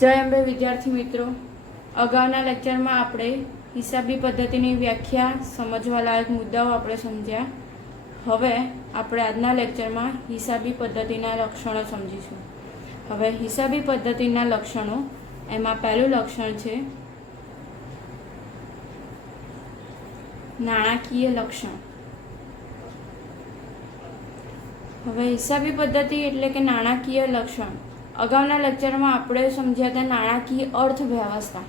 જય અંબે વિદ્યાર્થી મિત્રો, અગાઉના લેક્ચરમાં આપણે હિસાબી પદ્ધતિની વ્યાખ્યા, સમજવા લાયક મુદ્દાઓ આપણે સમજ્યા. હવે આપણે આજના લેક્ચરમાં હિસાબી પદ્ધતિના લક્ષણો સમજીશું. હવે હિસાબી પદ્ધતિના લક્ષણો, એમાં પહેલું લક્ષણ છે નાણાકીય લક્ષણ. હવે હિસાબી પદ્ધતિ એટલે કે નાણાકીય લક્ષણ. અગાઉના લેક્ચરમાં આપણે સમજ્યા હતા નાણાકીય અર્થવ્યવસ્થા,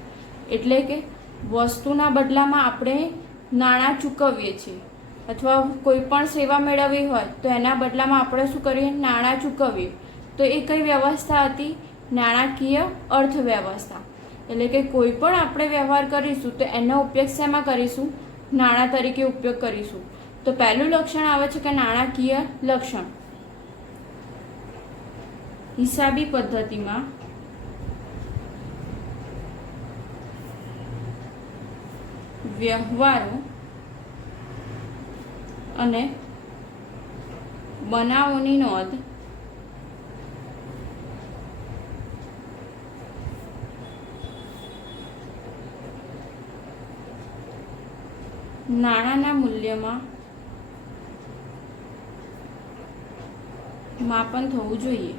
એટલે કે વસ્તુના બદલામાં આપણે નાણાં ચૂકવીએ છીએ, અથવા કોઈ પણ સેવા મેળવવી હોય તો એના બદલામાં આપણે શું કરીએ? નાણાં ચૂકવીએ. તો એ કઈ વ્યવસ્થા હતી? નાણાકીય અર્થવ્યવસ્થા. એટલે કે કોઈ પણ આપણે વ્યવહાર કરીશું તો એનો ઉપયોગ શેમાં કરીશું? નાણાં તરીકે ઉપયોગ કરીશું. તો પહેલું લક્ષણ આવે છે કે નાણાકીય લક્ષણ. હિસાબી પદ્ધતિમાં વ્યવહારો અને બનાવોની નોંધ નાણાંના મૂલ્યમાં માપન થવું જોઈએ.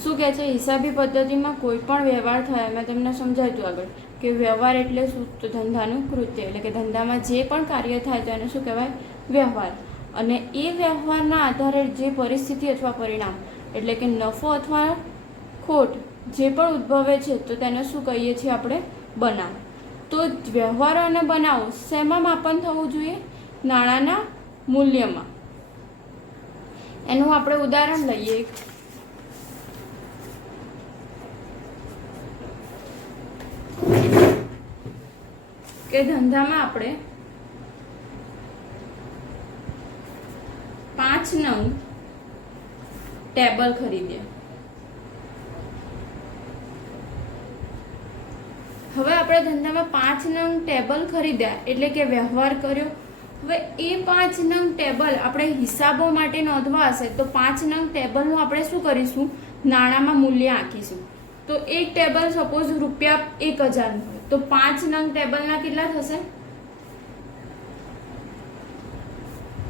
શું કહે છે? હિસાબી પદ્ધતિમાં કોઈ પણ વ્યવહાર થયા, મેં તમને સમજાવ્યું આગળ કે વ્યવહાર એટલે શું? તો ધંધાનું કૃત્ય, એટલે કે ધંધામાં જે પણ કાર્ય થાય તો એને શું કહેવાય? વ્યવહાર. અને એ વ્યવહારના આધારે જે પરિસ્થિતિ અથવા પરિણામ, એટલે કે નફો અથવા ખોટ જે પણ ઉદ્ભવે છે તો તેને શું કહીએ છીએ આપણે? બનાવ. તો વ્યવહારો અને બનાવો શેમાં માપન થવું જોઈએ? નાણાંના મૂલ્યમાં. એનું આપણે ઉદાહરણ લઈએ. કે ધંધામાં આપણે 5 નંગ ટેબલ ખરીદ્યા. હવે આપણે ધંધામાં 5 નંગ ટેબલ ખરીદ્યા એટલે કે વ્યવહાર કર્યો. હવે એ 5 નંગ ટેબલ આપણે હિસાબો માટે નોંધવા હશે તો 5 નંગ ટેબલનું આપણે શું કરીશું? નાણાંમાં મૂલ્ય આંકીશું. તો એક ટેબલ સપોઝ રૂપિયા 1000 હોય તો 5 નંગ ટેબલના કેટલા થશે?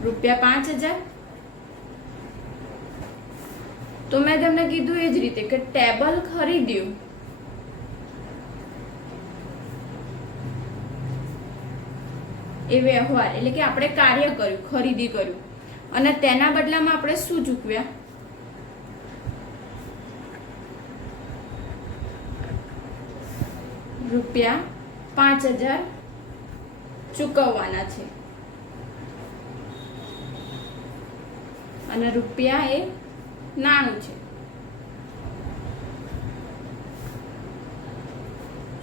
રૂપિયા 5000. તો મેં તમને કીધું એ જ રીતે કે ટેબલ ખરીદ્યું એ વ્યવહાર, એટલે કે આપણે કાર્ય કર્યું, ખરીદી કર્યું, અને તેના બદલામાં આપણે શું ચૂકવ્યા? રૂપિયા 5000 ચૂકવવાના છે. અને રૂપિયા એ નાણું છે.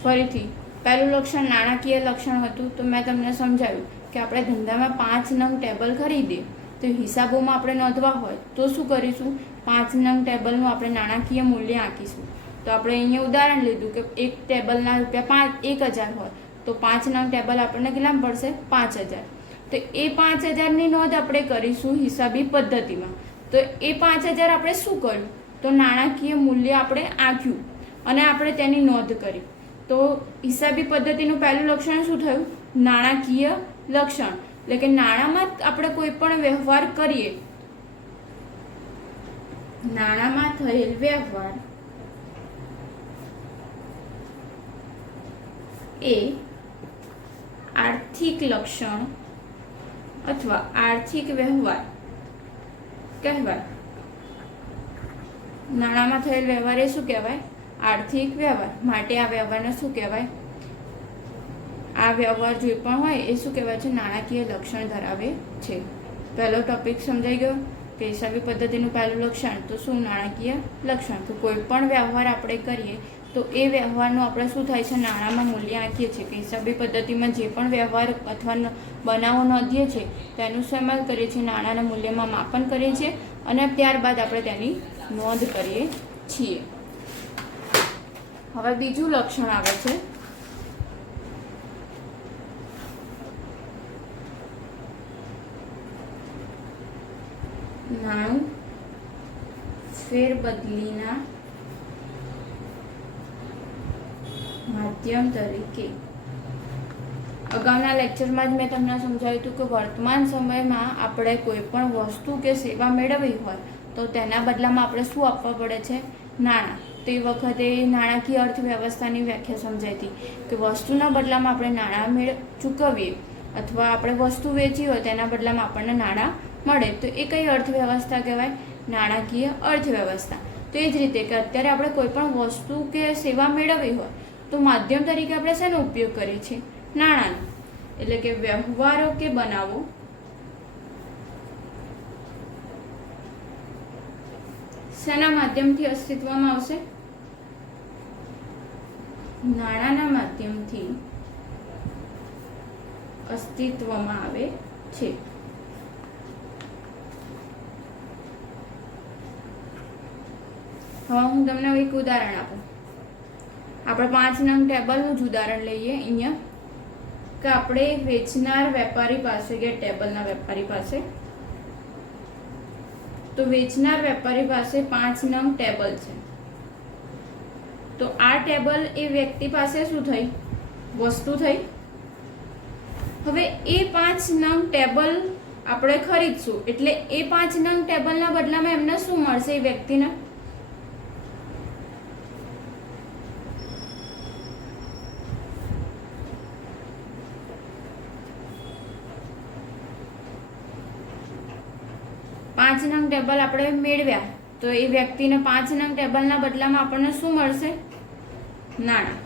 ફરીથી પહેલું લક્ષણ નાણાકીય લક્ષણ હતું. તો મેં તમને સમજાવ્યું કે આપણે ધંધામાં 5 નંગ ટેબલ ખરીદીએ તો હિસાબોમાં આપણે નોંધવા હોય તો શું કરીશું? 5 નંગ ટેબલનું આપણે નાણાકીય મૂલ્ય આંકીશું. તો આપણે અહીંયા ઉદાહરણ લીધું કે એક ટેબલના રૂપિયા 1000 હોય તો 5 નંગ ટેબલ આપણને કેટલામાં પડશે? 5000. તો એ 5000ની નોંધ આપણે કરીશું હિસાબી પદ્ધતિમાં. તો એ 5000 આપણે શું કર્યું? તો નાણાકીય મૂલ્ય આપણે આંક્યું અને આપણે તેની નોંધ કરી. તો હિસાબી પદ્ધતિનું પહેલું લક્ષણ શું થયું? નાણાકીય લક્ષણ. એટલે કે નાણાંમાં આપણે કોઈ પણ વ્યવહાર કરીએ, નાણાંમાં થયેલ વ્યવહાર એ આર્થિક લક્ષણ અથવા આર્થિક વ્યવહાર કહેવાય. નાણાંમાં થયેલ વ્યવહાર એ શું કહેવાય? આર્થિક વ્યવહાર. માટે આ વ્યવહારને શું કહેવાય? આ વ્યવહાર જે પણ હોય એ શું કહેવાય છે? નાણાકીય લક્ષણ ધરાવે છે. પહેલો ટોપિક સમજાઈ ગયો કે હિસાબી પદ્ધતિનું પહેલું લક્ષણ તો શું? નાણાકીય લક્ષણ. તો કોઈ પણ વ્યવહાર આપણે કરીએ તો એ વ્યવહારનું આપણે શું થાય છે? નાણાંમાં મૂલ્ય આંકીએ છીએ. કે હિસાબી પદ્ધતિમાં જે પણ વ્યવહાર અથવા બનાવો નોંધીએ છીએ તેનું શેમાં કરીએ છીએ? નાણાંના મૂલ્યમાં માપન કરીએ છીએ અને ત્યારબાદ આપણે તેની નોંધ કરીએ છીએ. હવે બીજું લક્ષણ આવે છે નાણું ફેરબદલીના માધ્યમ તરીકે. અગાઉના લેક્ચરમાં જ મેં તમને સમજાવ્યું હતું કે વર્તમાન સમયમાં આપણે કોઈ પણ વસ્તુ કે સેવા મેળવવી હોય તો તેના બદલામાં આપણે શું આપવા પડે છે? નાણાં. તે વખતે નાણાકીય અર્થવ્યવસ્થાની વ્યાખ્યા સમજાઈ હતી કે વસ્તુના બદલામાં આપણે નાણાં ચૂકવીએ અથવા આપણે વસ્તુ વેચી હોય તેના બદલામાં આપણને નાણાં મળે તો એ કઈ અર્થવ્યવસ્થા કહેવાય? નાણાકીય અર્થવ્યવસ્થા. તો એ જ રીતે કે અત્યારે આપણે કોઈ પણ વસ્તુ કે સેવા મેળવવી હોય તો માધ્યમ તરીકે આપણે શેનો ઉપયોગ કરીએ છીએ? નાણાંનો. એટલે કે વ્યવહારો કે બનાવો શેના માધ્યમથી અસ્તિત્વમાં આવશે? નાણાંના માધ્યમથી અસ્તિત્વમાં આવે છે. હવે હું તમને એક ઉદાહરણ આપું. આપણે 5 નંગ ટેબલનું જ ઉદાહરણ લઈએ અહીંયા કે આપણે વેચનાર વેપારી પાસે કે ટેબલના વેપારી પાસે, તો વેચનાર વેપારી પાસે 5 નંગ ટેબલ છે. તો આ ટેબલ એ વ્યક્તિ પાસે શું થઈ? વસ્તુ થઈ. હવે એ 5 નંગ ટેબલ આપણે ખરીદશું એટલે એ 5 નંગ ટેબલના બદલામાં એમને શું મળશે? એ વ્યક્તિને પાંચ નંગ ટેબલ આપણે મેળવ્યા તો એ વ્યક્તિને 5 નંગ ટેબલના બદલામાં આપણને શું મળશે? નાણાં.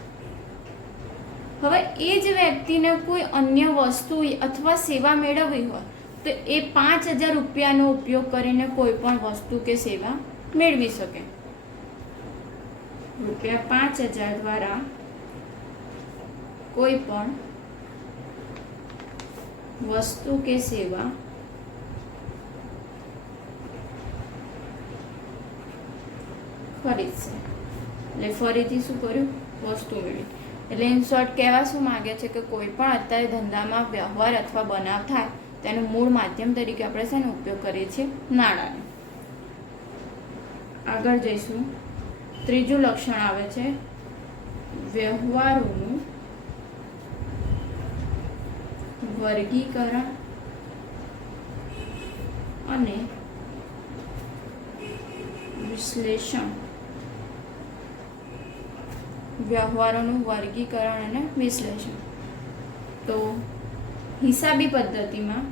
હવે એ જ વ્યક્તિને કોઈ અન્ય વસ્તુ અથવા સેવા મેળવવી હોય તો એ 5,000 રૂપિયાનો ઉપયોગ કરીને કોઈ પણ વસ્તુ કે સેવા મેળવી શકે. રૂપિયા 5,000 દ્વારા કોઈ પણ વસ્તુ કે સેવા ખરીદશે. એટલે ફરીથી શું કર્યું? વસ્તુ મેળવી. એટલે ઇન શોર્ટ કહેવા શું માંગે છે કે કોઈ પણ અત્યારે ધંધામાં વ્યવહાર અથવા બનાવ થાય તેનું મૂળ માધ્યમ તરીકે આપણે શેનો ઉપયોગ કરીએ છીએ? નાણાંનો. આગળ જઈશું. ત્રીજું લક્ષણ આવે છે વ્યવહારોનું વર્ગીકરણ અને વિશ્લેષણ. વ્યવહારોનું વર્ગીકરણ અને વિશ્લેષણ. તો હિસાબી પદ્ધતિમાં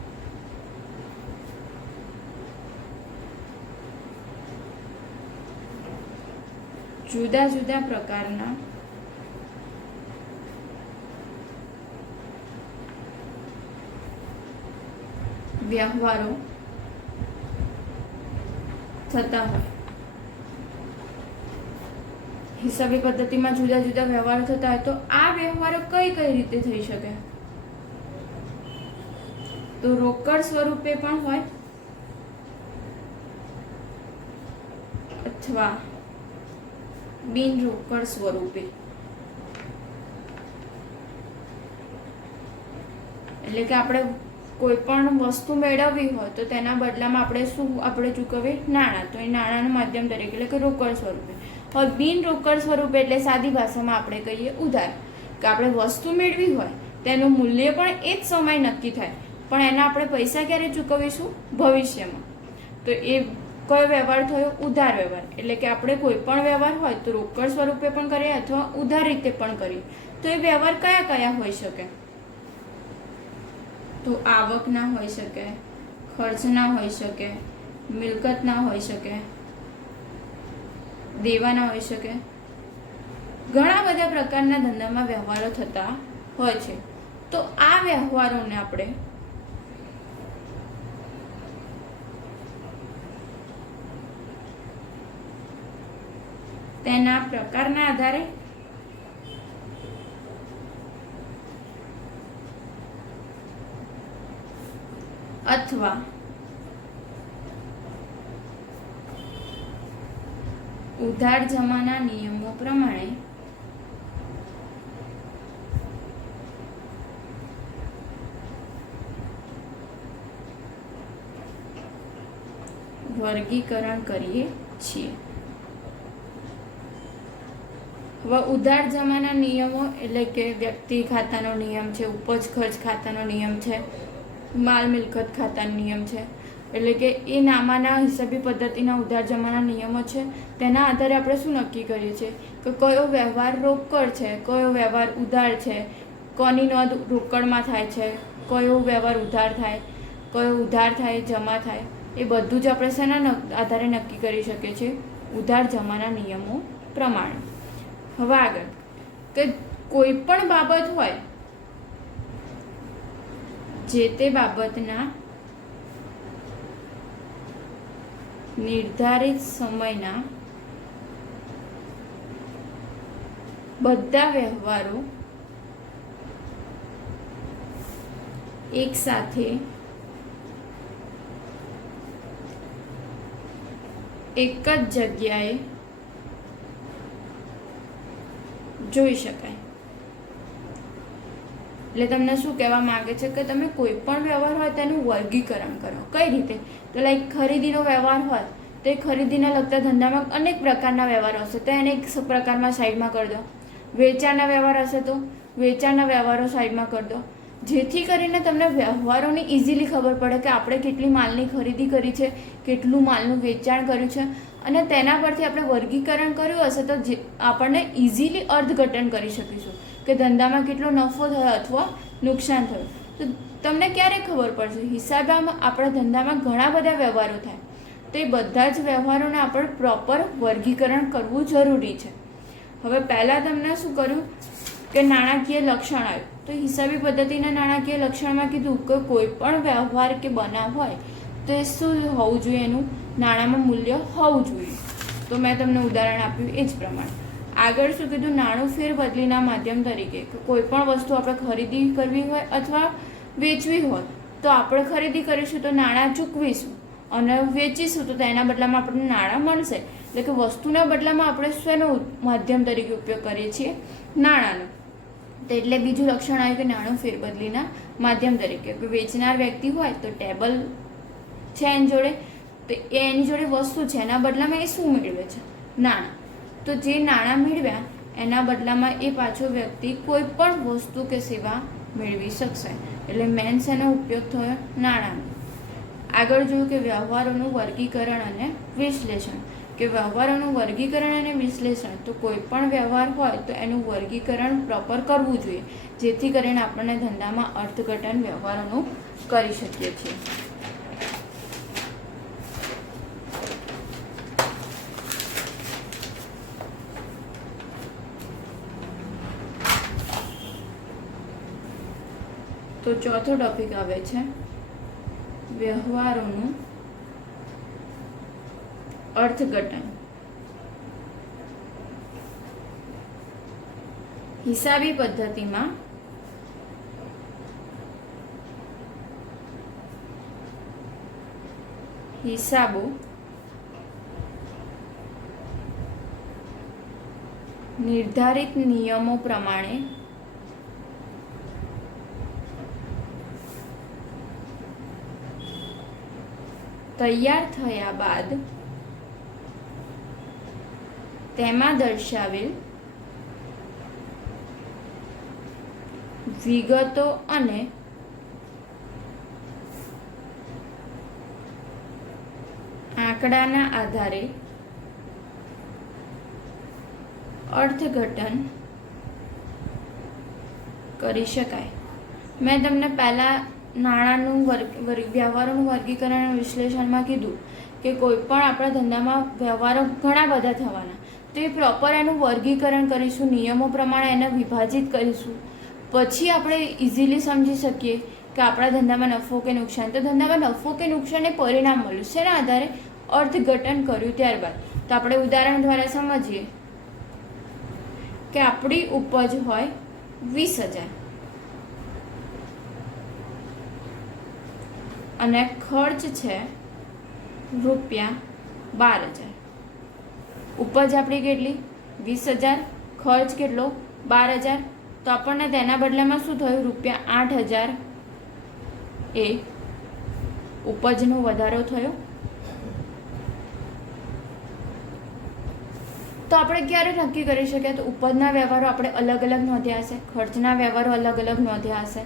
જુદા જુદા પ્રકારના વ્યવહારો થતા હોય. હિસાબી પદ્ધતિમાં જુદા જુદા વ્યવહારો થતા હોય તો આ વ્યવહારો કઈ કઈ રીતે થઈ શકે? તો રોકડ સ્વરૂપે પણ હોય અથવા બિન રોકડ સ્વરૂપે. એટલે કે આપણે કોઈ પણ વસ્તુ મેળવવી હોય તો તેના બદલામાં આપણે શું આપણે ચૂકવીએ? નાણાં. તો એ નાણાંનું માધ્યમ તરીકે એટલે કે રોકડ સ્વરૂપે. હવે બિન રોકડ સ્વરૂપે એટલે સાદી ભાષામાં આપણે કહીએ ઉધાર. કે આપણે વસ્તુ મેળવી હોય તેનું મૂલ્ય પણ એ જ સમય નક્કી થાય પણ એના આપણે પૈસા ક્યારે ચૂકવીશું? ભવિષ્યમાં. તો એ કયો વ્યવહાર થયો? ઉધાર વ્યવહાર. એટલે કે આપણે કોઈ પણ વ્યવહાર હોય તો રોકડ સ્વરૂપે પણ કરીએ અથવા ઉધાર રીતે પણ કરીએ. તો એ વ્યવહાર કયા કયા હોઈ શકે? તો આવકના હોઈ શકે, ખર્ચના હોઈ શકે, મિલકતના હોઈ શકે, દેવાના હોઈ શકે. ઘણા બધા પ્રકારના ધંધામાં વ્યવહારો થતા હોય છે. તો આ વ્યવહારોને આપણે તેના પ્રકારના આધારે અથવા ઉધાર જમાના નિયમો પ્રમાણે વર્ગીકરણ કરીએ છીએ. હવે ઉધાર જમાના નિયમો એટલે કે વ્યક્તિ ખાતાનો નિયમ છે, ઉપજ ખર્ચ ખાતાનો નિયમ છે, માલ મિલકત ખાતાનો નિયમ છે, એટલે કે એ નામાના હિસાબી પદ્ધતિના ઉધાર જમાના નિયમો છે. તેના આધારે આપણે શું નક્કી કરીએ છીએ કે કયો વ્યવહાર રોકડ છે, કયો વ્યવહાર ઉધાર છે, કોની નોંધ રોકડમાં થાય છે, કયો વ્યવહાર ઉધાર થાય, કયો ઉધાર થાય, જમા થાય, એ બધું જ આપણે શેના આધારે નક્કી કરી શકીએ છીએ? ઉધાર જમાના નિયમો પ્રમાણે. હવે આગળ કે કોઈ પણ બાબત હોય, જે તે બાબતના નિર્ધારિત સમયના બધા વ્યવહારો એક સાથે એક જ જગ્યાએ જોઈ શકાય. એટલે તમને શું કહેવા માંગે છે કે તમે કોઈ પણ વ્યવહાર હોય તેનું વર્ગીકરણ કરો. કઈ રીતે? તો લાઈક ખરીદીનો વ્યવહાર હોય તો એ ખરીદીને લગતા ધંધામાં અનેક પ્રકારના વ્યવહારો હશે તો એને એક પ્રકારમાં સાઈડમાં કરી દો. વેચાણના વ્યવહાર હશે તો વેચાણના વ્યવહારો સાઈડમાં કરી દો, જેથી કરીને તમને વ્યવહારોની ઇઝીલી ખબર પડે કે આપણે કેટલી માલની ખરીદી કરી છે, કેટલું માલનું વેચાણ કર્યું છે, અને તેના પરથી આપણે વર્ગીકરણ કર્યું હશે તો આપણને ઇઝીલી અર્થઘટન કરી શકીશું કે ધંધામાં કેટલો નફો થયો અથવા નુકસાન થયું. તો તમને ક્યારે ખબર પડશે? હિસાબમાં આપણા ધંધામાં ઘણા બધા વ્યવહારો થાય તો એ બધા જ વ્યવહારોને આપણે પ્રોપર વર્ગીકરણ કરવું જરૂરી છે. હવે પહેલાં તમને શું કર્યું કે નાણાકીય લક્ષણ આવ્યું, તો હિસાબી પદ્ધતિના નાણાકીય લક્ષણમાં કીધું કે કોઈ પણ વ્યવહાર કે બનાવ હોય તો એ શું હોવું જોઈએ? એનું નાણાંમાં મૂલ્ય હોવું જોઈએ. તો મેં તમને ઉદાહરણ આપ્યું એ જ પ્રમાણે. આગળ શું કીધું? નાણું ફેરબદલીના માધ્યમ તરીકે કોઈ પણ વસ્તુ આપણે ખરીદી કરવી હોય અથવા વેચવી હોય તો આપણે ખરીદી કરીશું તો નાણાં ચૂકવીશું અને વેચીશું તો તેના બદલામાં આપણને નાણાં મળશે. એટલે કે વસ્તુના બદલામાં આપણે શેનો માધ્યમ તરીકે ઉપયોગ કરીએ છીએ? નાણાંનો. તો એટલે બીજું લક્ષણ આવ્યું કે નાણું ફેરબદલીના માધ્યમ તરીકે. વેચનાર વ્યક્તિ હોય તો ટેબલ છે એની જોડે, તો એની જોડે વસ્તુ છે, એના બદલામાં એ શું મેળવે છે? નાણાં. તો જે નાણાં મેળવ્યા એના બદલામાં એ પાછો વ્યક્તિ કોઈ પણ વસ્તુ કે સેવા મેળવી શકશે. એટલે મેન શેનો ઉપયોગ થયો? નાણાંનો. આગળ જોયું કે વ્યવહારોનું વર્ગીકરણ અને વિશ્લેષણ. કે વ્યવહારોનું વર્ગીકરણ અને વિશ્લેષણ, તો કોઈ પણ વ્યવહાર હોય તો એનું વર્ગીકરણ પ્રોપર કરવું જોઈએ, જેથી કરીને આપણને ધંધામાં અર્થઘટન વ્યવહારોનું કરી શકીએ છીએ. તો ચોથો ટોપિક આવે છે વ્યવહારોનું અર્થઘટન. હિસાબી પદ્ધતિમાં હિસાબો નિર્ધારિત નિયમો પ્રમાણે તૈયાર થયા બાદ તેમાં દર્શાવેલ વિગતો અને આંકડાના આધારે અર્થઘટન કરી શકાય. મેં તમને પહેલાં નાણાંનું વ્યવહારોનું વર્ગીકરણ અને વિશ્લેષણમાં કીધું કે કોઈ પણ આપણા ધંધામાં વ્યવહારો ઘણા બધા થવાના, તો એ પ્રોપર એનું વર્ગીકરણ કરીશું, નિયમો પ્રમાણે એને વિભાજિત કરીશું, પછી આપણે ઇઝીલી સમજી શકીએ કે આપણા ધંધામાં નફો કે નુકસાન. તો ધંધામાં નફો કે નુકસાન એ પરિણામ મળ્યું છે, એના આધારે અર્થઘટન કર્યું. ત્યારબાદ તો આપણે ઉદાહરણ દ્વારા સમજીએ કે આપણી ઉપજ હોય 20,000 અને ખર્ચ છે ₹12,000. ઉપજ આપણી કેટલી? 20,000, ખર્ચ કેટલો? 12,000. તો આપણને તેના બદલામાં શું થયું? ₹8,000 એ ઉપજનો વધારો થયો. તો આપણે ક્યારે નક્કી કરી શકીએ? તો ઉપજના વ્યવહારો આપણે અલગ અલગ નોંધ્યા હશે, ખર્ચના વ્યવહારો અલગ અલગ નોંધ્યા હશે,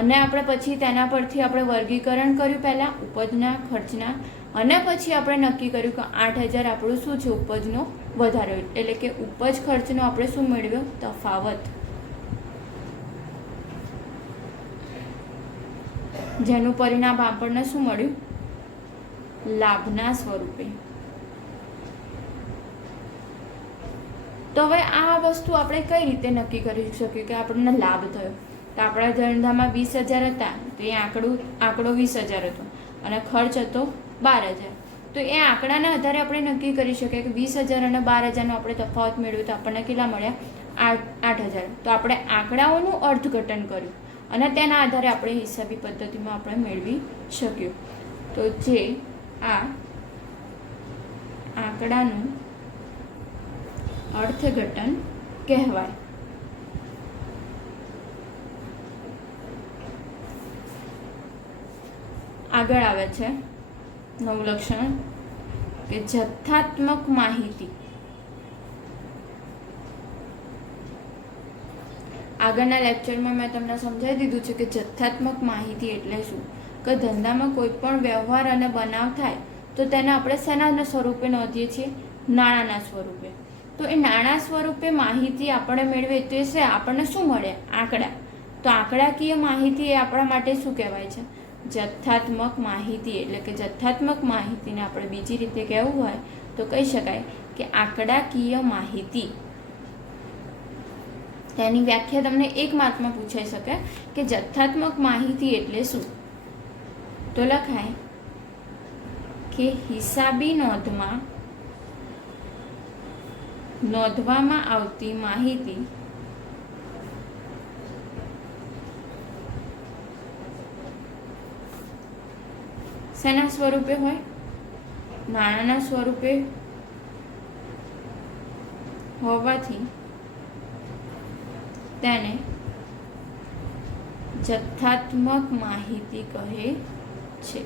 અને આપણે પછી તેના પરથી આપણે વર્ગીકરણ કર્યું પહેલાં ઉપજના, ખર્ચના, અને પછી આપણે નક્કી કર્યું કે 8,000 આપણું શું છે? ઉપજનો વધારો, એટલે કે ઉપજ ખર્ચનો આપણે શું મેળવ્યો? તફાવત, જેનું પરિણામ આપણને શું મળ્યું? લાભના સ્વરૂપે. તો હવે આ વસ્તુ આપણે કઈ રીતે નક્કી કરી શકીએ કે આપણને લાભ થયો? તો આપણા ધંધામાં 20,000 હતા, તો એ આંકડો 20,000 હતો, અને ખર્ચ હતો 12,000. તો એ આંકડાના આધારે આપણે નક્કી કરી શકીએ કે 20,000 અને 12,000નો આપણે તફાવત મેળવ્યો, તો આપણને કેટલા મળ્યા? 8,000. તો આપણે આંકડાઓનું અર્થઘટન કર્યું, અને તેના આધારે આપણે હિસાબી પદ્ધતિમાં આપણે મેળવી શક્યું. તો જે આ આંકડાનું અર્થઘટન કહેવાય. આગળ આવે છે નવું લક્ષણ કે જથ્થાત્મક માહિતી. આગળના લેક્ચરમાં મેં તમને સમજાવી દીધું છે કે જથ્થાત્મક માહિતી એટલે શું? કે ધંધામાં કોઈ પણ વ્યવહાર અને બનાવ થાય તો તેને આપણે શેના સ્વરૂપે નોંધીએ છીએ? નાણાંના સ્વરૂપે. તો એ નાણાં સ્વરૂપે માહિતી આપણે મેળવીએ તો છે આપણને શું મળે? આંકડા. તો આંકડાકીય માહિતી એ આપણા માટે શું કહેવાય છે? જથ્થાત્મક માહિતી. એટલે કે જથ્થાત્મક માહિતીને આપણે બીજી રીતે કહેવું હોય તો કહી શકાય કે આંકડાકીય માહિતી. તેની વ્યાખ્યા તમને 1 માર્કમાં પૂછાઈ શકે કે જથ્થાત્મક માહિતી એટલે શું? તો લખાય કે હિસાબી નોંધમાં નોંધવામાં આવતી માહિતી શેના સ્વરૂપે હોય? નાણાંના સ્વરૂપે હોવાથી તેને જથ્થાત્મક માહિતી કહે છે.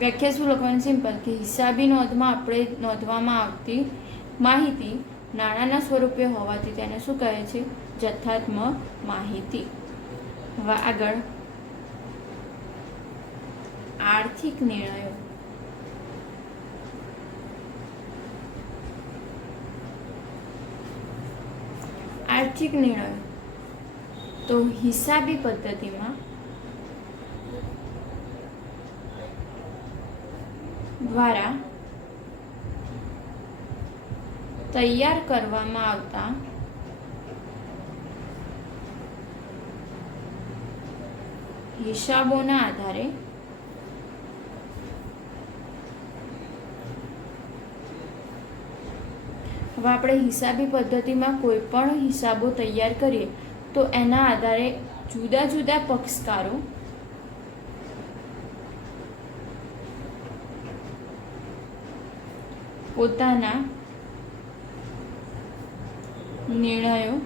વ્યાખ્યા શું લખવાની? સિમ્પલ, કે હિસાબી નોંધમાં આપણે નોંધવામાં આવતી માહિતી નાણાંના સ્વરૂપે હોવાથી તેને શું કહે છે? જથ્થાત્મક માહિતી. હવે આગળ આર્થિક નિર્ણયો. આર્થિક નિર્ણયો તો હિસાબી પદ્ધતિમાં દ્વારા તૈયાર કરવામાં આવતા હિસાબોના આધારે હવે આપણે હિસાબી પદ્ધતિમાં કોઈ પણ હિસાબો તૈયાર કરીએ તો એના આધારે જુદા જુદા પક્ષકારો પોતાના નિર્ણયો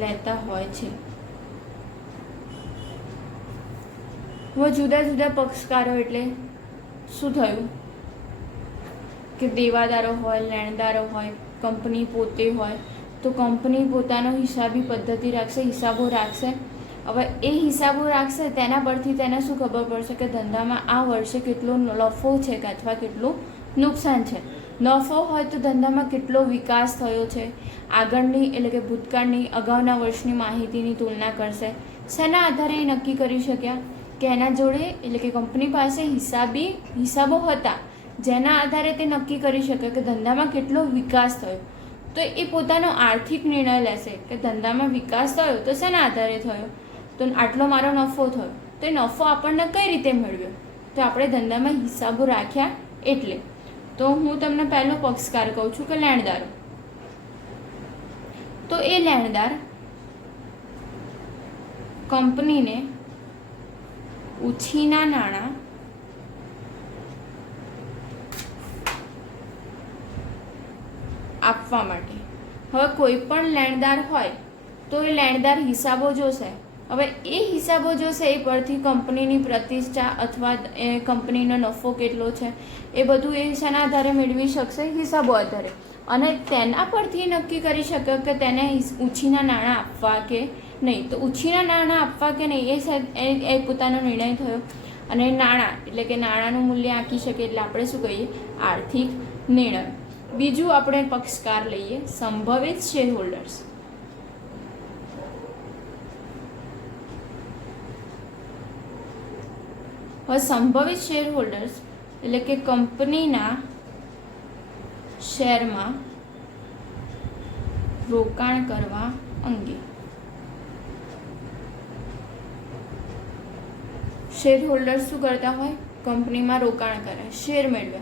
લેતા હોય છે. હવે જુદા જુદા પક્ષકારો એટલે શું થયું? કે દેવાદારો હોય, લેણદારો હોય, કંપની પોતે હોય. તો કંપની પોતાનો હિસાબી પદ્ધતિ રાખશે, હિસાબો રાખશે. હવે એ હિસાબો રાખશે તેના પરથી તેને શું ખબર પડશે કે ધંધામાં આ વર્ષે કેટલો નફો છે કે અથવા કેટલું નુકસાન છે. નફો હોય તો ધંધામાં કેટલો વિકાસ થયો છે, આગળની એટલે કે ભૂતકાળની અગાઉના વર્ષની માહિતીની તુલના કરશે. શેના આધારે એ નક્કી કરી શક્યા કે એના જોડે એટલે કે કંપની પાસે હિસાબો હતા જેના આધારે તે નક્કી કરી શકે કે ધંધામાં કેટલો વિકાસ થયો. તો એ પોતાનો આર્થિક નિર્ણય લેશે કે ધંધામાં વિકાસ થયો તો શેના આધારે થયો? તો આટલો મારો નફો થયો. તો એ નફો આપણને કઈ રીતે મેળવ્યો? તો આપણે ધંધામાં હિસાબો રાખ્યા એટલે. તો હું તમને પહેલો પક્ષકાર કહું છું કે લેણદારો. તો એ લેણદાર કંપનીને ઉછીના નાણાં આપવા માટે. હવે કોઈ પણ લેણદાર હોય તો એ લેણદાર હિસાબો જોશે હવે એ હિસાબો જોશે, એ પરથી કંપનીની પ્રતિષ્ઠા અથવા એ કંપનીનો નફો કેટલો છે એ બધું એ શાના આધારે મેળવી શકશે? હિસાબો આધારે. અને તેના પરથી નક્કી કરી શકે કે તેને ઉછીના નાણાં આપવા કે નહીં. તો ઉછીના નાણાં આપવા કે નહીં એ પોતાનો નિર્ણય થયો. અને નાણાં એટલે કે નાણાંનું મૂલ્ય આંકી શકે એટલે આપણે શું કહીએ? આર્થિક નિર્ણય. બીજું આપણે પક્ષકાર લઈએ, સંભવિત શેર હોલ્ડર્સ. હવે સંભવિત શેર હોલ્ડર્સ એટલે કે કંપનીના શેરમાં રોકાણ કરવા અંગે. શેર હોલ્ડર્સ શું કરતા હોય? કંપનીમાં રોકાણ કરે, શેર મેળવે.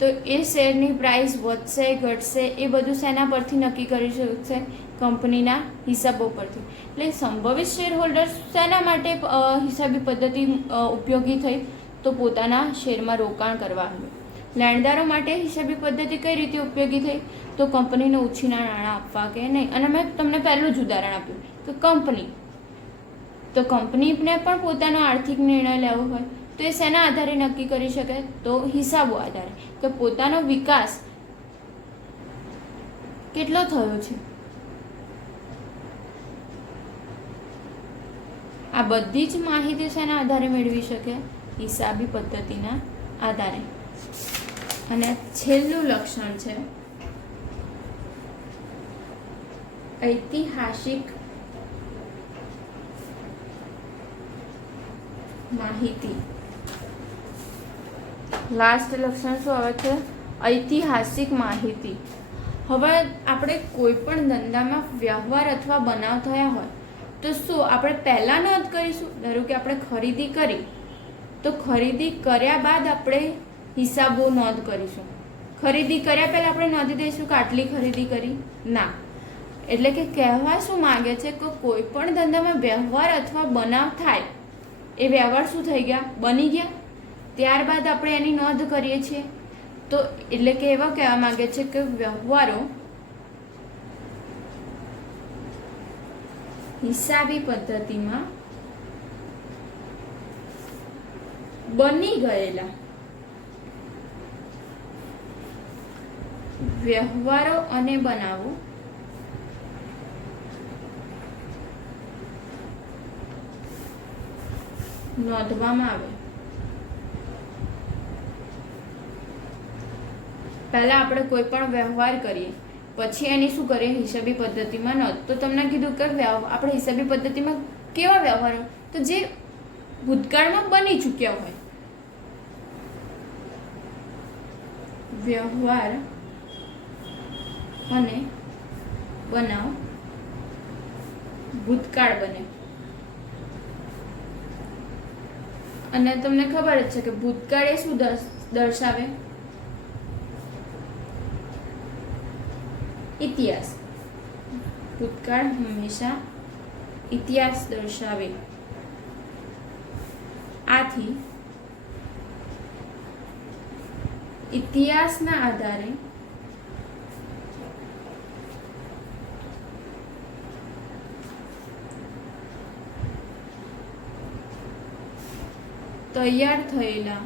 તો એ શેરની પ્રાઇસ વધશે ઘટશે એ બધું શેના પરથી નક્કી કરી શકશે? કંપનીના હિસાબો પરથી. એટલે સંભવિત શેર હોલ્ડર્સ શેના માટે હિસાબી પદ્ધતિ ઉપયોગી થઈ? તો પોતાના શેરમાં રોકાણ કરવા અંગે. લેણદારો માટે હિસાબી પદ્ધતિ કઈ રીતે ઉપયોગી થઈ? તો કંપનીને ઉછીના નાણાં આપવા કે નહીં. અને મેં તમને પહેલું જ ઉદાહરણ આપ્યું કે કંપની, તો કંપનીને પણ પોતાનો આર્થિક નિર્ણય લેવો હોય તો એ શેના આધારે નક્કી કરી શકે? તો હિસાબો આધારે, કે પોતાનો વિકાસ કેટલો થયો છે. આ બધી જ માહિતી શેના આધારે મેળવી શકે? હિસાબી પદ્ધતિના આધારે. અને છેલ્લું લક્ષણ છે ઐતિહાસિક માહિતી. લાસ્ટ લક્ષણ શું આવે છે? ઐતિહાસિક માહિતી. હવે આપણે કોઈ પણ ધંધામાં વ્યવહાર અથવા બનાવ થયા હોય તો શું આપણે પહેલાં નોંધ કરીશું? ધારો કે આપણે ખરીદી કરી, તો ખરીદી કર્યા બાદ આપણે હિસાબો નોંધ કરીશું. ખરીદી કર્યા પહેલાં આપણે નોંધી દઈશું કે આટલી ખરીદી કરી? ના. એટલે કે કહેવા શું માગે છે કે કોઈ પણ ધંધામાં વ્યવહાર અથવા બનાવ થાય, એ વ્યવહાર શું થઈ ગયા? બની ગયા. ત્યારબાદ આપણે એની નોંધ કરીએ છીએ. તો એટલે કે એવા કહેવા માગે છે કે વ્યવહારો હિસાબી પદ્ધતિમાં બની ગયેલા વ્યવહારો અને બનાવો નોંધવામાં આવે. પહેલા આપણે કોઈ પણ વ્યવહાર કરીએ પછી એની શું કરીએ? હિસાબી પદ્ધતિમાં નોંધ. તો તમને કીધું કે આપણે હિસાબી પદ્ધતિમાં કેવા વ્યવહારો? તો જે ભૂતકાળમાં બની ચૂક્યા હોય. વ્યવહાર અને બનાવ ભૂતકાળ બને. અને તમને ખબર જ છે કે ભૂતકાળ એ શું દર્શાવે? ઇતિહાસ. ભૂતકાળ હંમેશા ઇતિહાસ દર્શાવે. આથી ઇતિહાસના આધારે તૈયાર થયેલા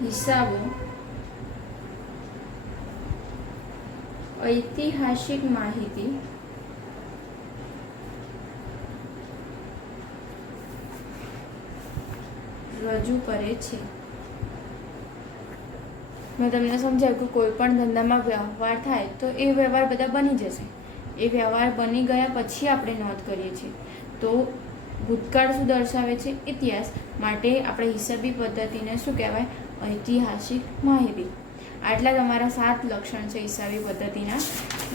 હિસાબો ઐતિહાસિક માહિતી રજૂ કરે છે. મેં તમને સમજાવ્યું કે કોઈ પણ ધંધામાં વ્યવહાર થાય તો એ વ્યવહાર બધા બની જશે. એ વ્યવહાર બની ગયા પછી આપણે નોંધ કરીએ છીએ. તો ભૂતકાળ શું દર્શાવે છે? ઇતિહાસ. માટે આપણે હિસાબી પદ્ધતિને શું કહેવાય? ઐતિહાસિક માહિતી. આટલા તમારા 7 લક્ષણ છે હિસાબી પદ્ધતિના.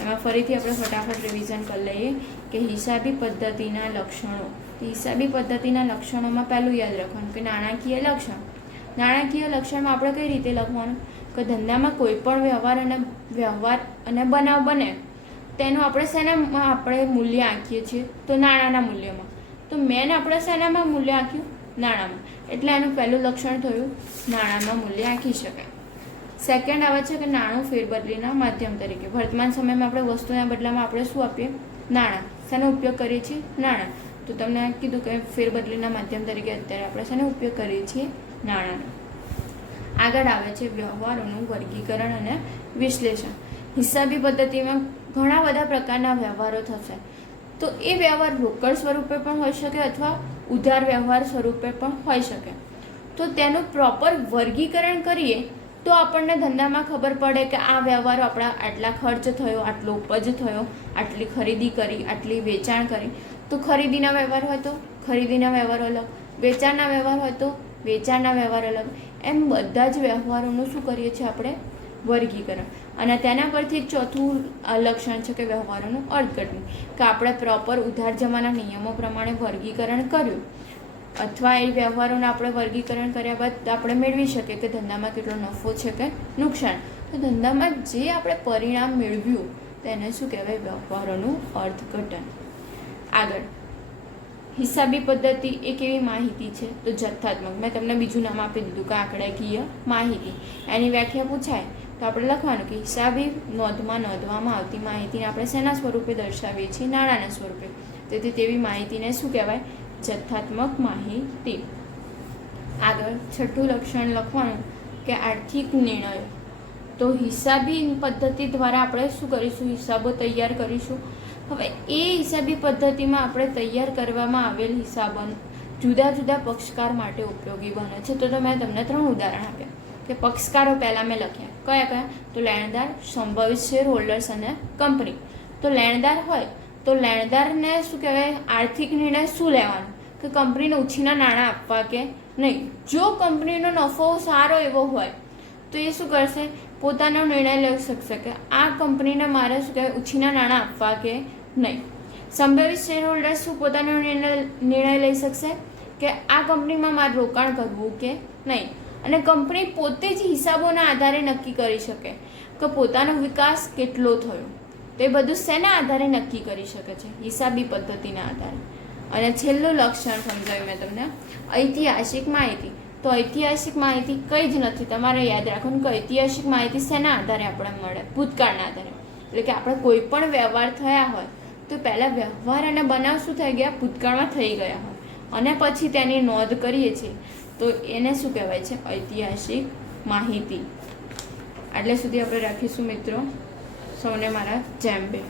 એમાં ફરીથી આપણે ફટાફટ રિવિઝન કરી લઈએ કે હિસાબી પદ્ધતિના લક્ષણો. હિસાબી પદ્ધતિના લક્ષણોમાં પહેલું યાદ રાખવાનું કે નાણાકીય લક્ષણ. નાણાકીય લક્ષણમાં આપણે કઈ રીતે લખવાનું? કે ધંધામાં કોઈ પણ વ્યવહાર અને બનાવ બને તેનું આપણે શેનામાં આપણે મૂલ્ય આંકીએ છીએ? તો નાણાંના મૂલ્યમાં. તો મેન આપણે શેનામાં મૂલ્ય આંક્યું? નાણાંમાં. એટલે એનું પહેલું લક્ષણ થયું નાણાંમાં મૂલ્ય આંકી શકાય. સેકન્ડ આવે છે કે નાણું ફેરબદલીના માધ્યમ તરીકે. વર્તમાન સમયમાં આપણે વસ્તુના બદલામાં આપણે શું આપીએ? નાણાં. શેનો ઉપયોગ કરીએ છીએ? નાણાં. તો તમને કીધું કે ફેરબદલીના માધ્યમ તરીકે અત્યારે આપણે શેનો ઉપયોગ કરીએ છીએ? નાણાંનો. આગળ આવે છે વ્યવહારોનું વર્ગીકરણ અને વિશ્લેષણ. હિસાબી પદ્ધતિમાં ઘણા બધા પ્રકારના વ્યવહારો થશે. તો એ વ્યવહાર રોકડ સ્વરૂપે પણ હોઈ શકે અથવા ઉધાર વ્યવહાર સ્વરૂપે પણ હોઈ શકે. તો તેનું પ્રોપર વર્ગીકરણ કરીએ તો આપણને ધંધામાં ખબર પડે કે આ વ્યવહારો આપણા આટલા ખર્ચ થયો, આટલો ઉપજ થયો, આટલી ખરીદી કરી, આટલી વેચાણ કરી. તો ખરીદીના વ્યવહાર હોય તો ખરીદીના વ્યવહાર અલગ, વેચાણના વ્યવહાર હોય તો વેચાણના વ્યવહાર અલગ. એમ બધા જ વ્યવહારોનું શું કરીએ છીએ આપણે? વર્ગીકરણ. અને તેના પરથી ચોથું લક્ષણ છે કે વ્યવહારોનું અર્થઘટન, કે આપણે પ્રોપર ઉધાર જમાના નિયમો પ્રમાણે વર્ગીકરણ કર્યું અથવા એ વ્યવહારોને આપણે વર્ગીકરણ કર્યા બાદ આપણે મેળવી શકીએ કે ધંધામાં કેટલો નફો છે કે નુકસાન. તો ધંધામાં જે આપણે પરિણામ મેળવ્યું તેને શું કહેવાય? વ્યવહારોનું અર્થઘટન. આગળ હિસાબી પદ્ધતિ એ કેવી માહિતી છે? તો જથ્થાત્મક. મેં તમને બીજું નામ આપી દીધું કે આંકડાકીય માહિતી. એની વ્યાખ્યા પૂછાય તો આપણે લખવાનું કે હિસાબી નોંધમાં નોંધવામાં આવતી માહિતીને આપણે શેના સ્વરૂપે દર્શાવીએ છીએ? નાણાંના સ્વરૂપે. તેથી તેવી માહિતીને શું કહેવાય? જથ્થાત્મક માહિતી. આગળ છઠ્ઠું લક્ષણ લખવાનું કે આર્થિક નિર્ણયો. તો હિસાબી પદ્ધતિ દ્વારા આપણે શું કરીશું? હિસાબો તૈયાર કરીશું. હવે એ હિસાબી પદ્ધતિમાં આપણે તૈયાર કરવામાં આવેલ હિસાબો જુદા જુદા પક્ષકાર માટે ઉપયોગી બને છે. તો મેં તમને 3 ઉદાહરણ આપ્યા કે પક્ષકારો પહેલાં મેં લખ્યા. કયા કયા? તો લેણદાર, સંભવિત શેર હોલ્ડર્સ અને કંપની. તો લેણદાર હોય તો લેણદારને શું કહેવાય? આર્થિક નિર્ણય શું લેવાનો? કે કંપનીને ઉછીના નાણાં આપવા કે નહીં. જો કંપનીનો નફો સારો એવો હોય તો એ શું કરશે? પોતાનો નિર્ણય લઈ શકશે કે આ કંપનીને મારે શું કહેવાય? ઉછીના નાણાં આપવા કે નહીં. સંભવિત શેર હોલ્ડર્સ શું પોતાનો નિર્ણય લઈ શકશે કે આ કંપનીમાં મારે રોકાણ કરવું કે નહીં. અને કંપની પોતે જ હિસાબોના આધારે નક્કી કરી શકે કે પોતાનો વિકાસ કેટલો થયો. તો એ બધું શેના આધારે નક્કી કરી શકે છે? હિસાબી પદ્ધતિના આધારે. અને છેલ્લું લક્ષણ સમજાવ્યું મેં તમને, ઐતિહાસિક માહિતી. તો ઐતિહાસિક માહિતી કંઈ જ નથી, તમારે યાદ રાખવાનું કે ઐતિહાસિક માહિતી શેના આધારે આપણે મળે? ભૂતકાળના આધારે. એટલે કે આપણે કોઈ પણ વ્યવહાર થયા હોય તો પહેલાં વ્યવહાર અને બનાવ શું થઈ ગયા? ભૂતકાળમાં થઈ ગયા હોય અને પછી તેની નોંધ કરીએ છીએ તો એને શું કહેવાય છે? ઐતિહાસિક માહિતી. એટલે સુધી આપણે રાખીશું મિત્રો. સૌને મારા જેમ બે.